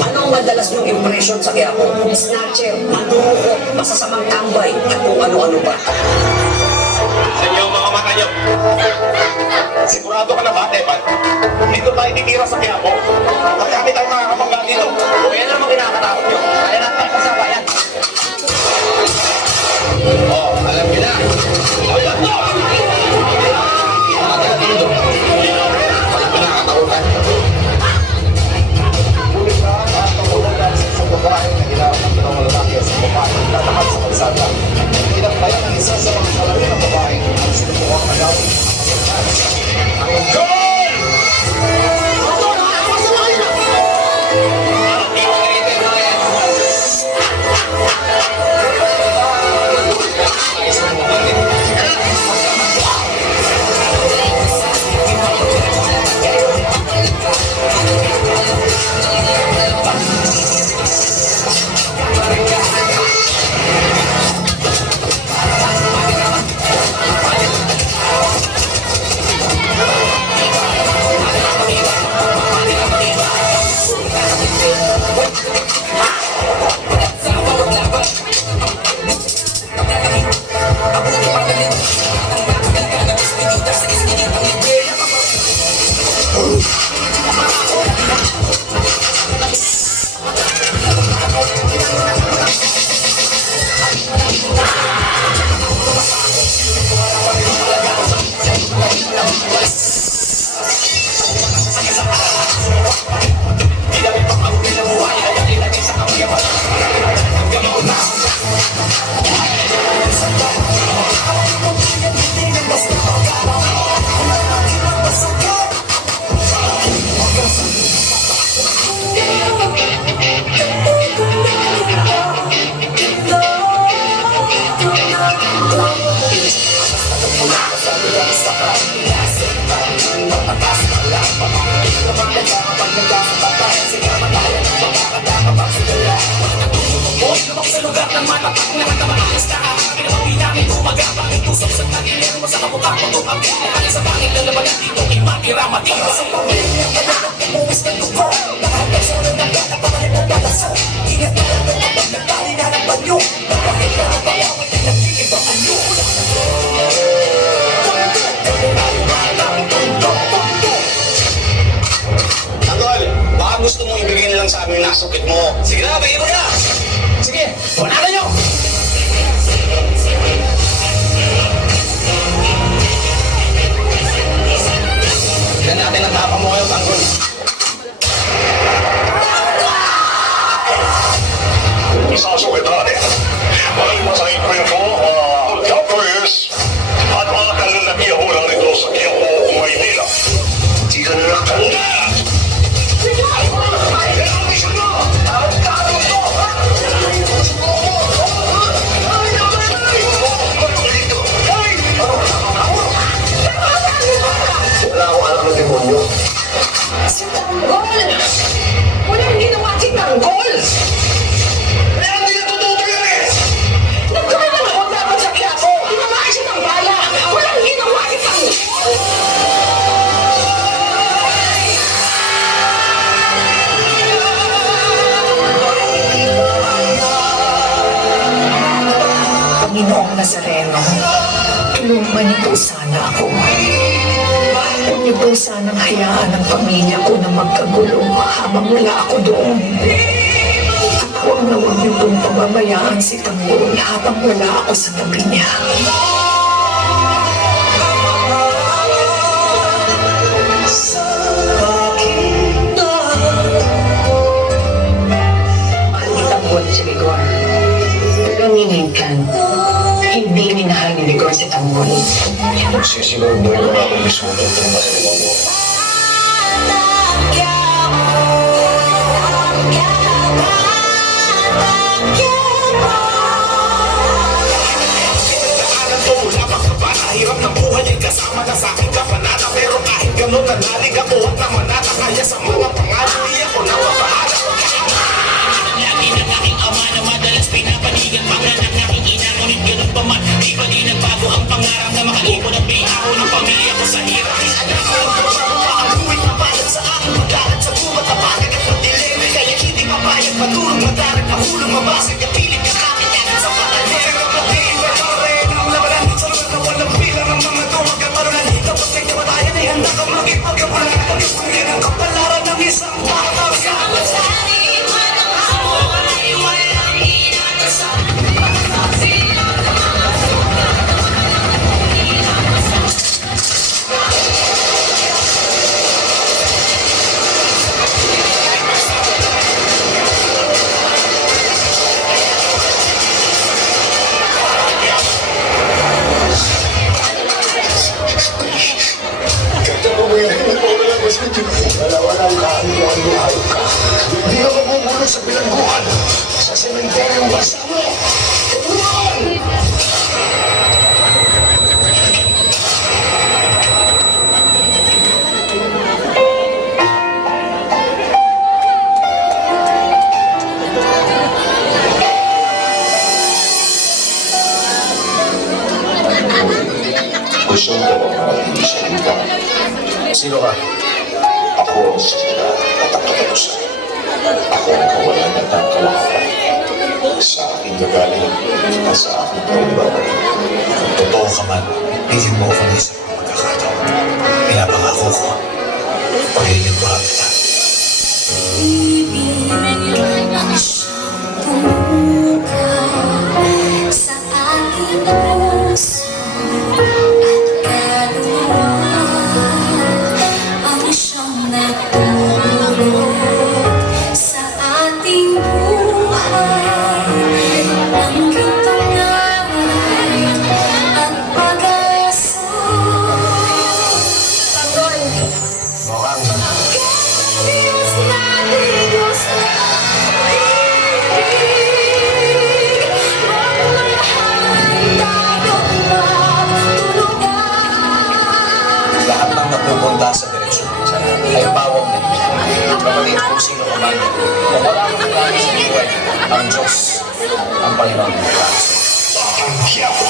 Anong madalas niyong impression sa Quiapo? Snatcher, manduko, masasamang tambay, at kung ano-ano pa. Sa inyo mga mata niyo. Sigurado ka na ba, Tepan? Dito tayo titira sa Quiapo. Kami tayo makakapangga dito. O yan naman kinakatakot niyo. Kaya natin ang pasabayan. Oh, alam niyo na. Ayun na! Mga dito. Walang pinakatakutan. Ngunit na ang kamulan sa babae na hinarap ng dalawang lalaki sa babae na lahat sa kalsada. Pinagbayan ang isa sa mga kalari ng babae ang sinubuhang agawin. Ang goal! Gusto mong ibigay nilang sa amin nasukit mo. Sige na, bigay mo na! Sige, wala nyo! Yan natin ang tapang mo kayo, Tanggol. Isasukit natin. Mahimasahin ko yung Cowboys at mga kananabiyahulang nito sa Quiapo, Maynila. Sila na tanda! Si Tanggol! Walang ginawa si Tanggol! Pero hindi na totoo yan eh! Nagkaroon ako dapat sa Quiapo! Tinamaan siya ng bala! Walang ginawa si Tanggol! Panginoong Nazareno, tulungan niyo po sana ako. Huwag niyo po sanang hayaan ang pamilya ko na magkagulo habang wala ako doon. At huwag na huwag niyo pong pababayaan si Tanggol habang wala ako sa tabi niya. Mahal ni Tanggol si Rigor. Pero nininkan, hindi minahal ni Rigor si Tanggol. Sisigurado yung ako mismo itong masalimaw mo. Hirap ng buhay ay kasama na sa aking kapanata. Pero kahit gano'n nanalig ako at namanata. Kaya sa mga pangalan di ako napapahala. Lagi ng aking ama na madalas pinapanigan. Pangalan ng aking ina, ngunit gano'n pa man di pa di nagbago ang pangarap na makalipon. Ako lang mabasag ang piling ka namin yan sa patalim. Masarap na tibay pa rin ang labanan. Sa lugar na walang bilang ang mga tumagkatarunan. Tapos kay kamatayan ay handa kang makipagkapalan. Kung yan ang kapalaran ng isang bata. Wala-walang kaano-ano ka. Hindi ako bubulong sa bilangguan. Sa sementeryo ang basa mo. Turuan! Gusto ko maging sa lupa. Sino ka? Ako ang sila at ang katapusan. Ako ang kawalan at ang kalakapan. Sa aking gagaling at sa aking pagbabalik. Kung totoo ka man, bigyan mo ako ng isang pagkakataon. Pinapangako ko. Paglilingkuhan kita. Ibig ang siyang tumuka sa ating puso at kaluluwa. Ang siyang nagturo sa ating buhay. Ang kitunay at pag-asa. Mukhang Diyos natin, Diyos lahat ng napupunta sa direksyon minsan ay pawang na Diyos. Kapatid kung sino ka man, kung wala kang plano sa buhay, ang Diyos, ang Panginoon ang plano sa iyo. Ang Quiapo.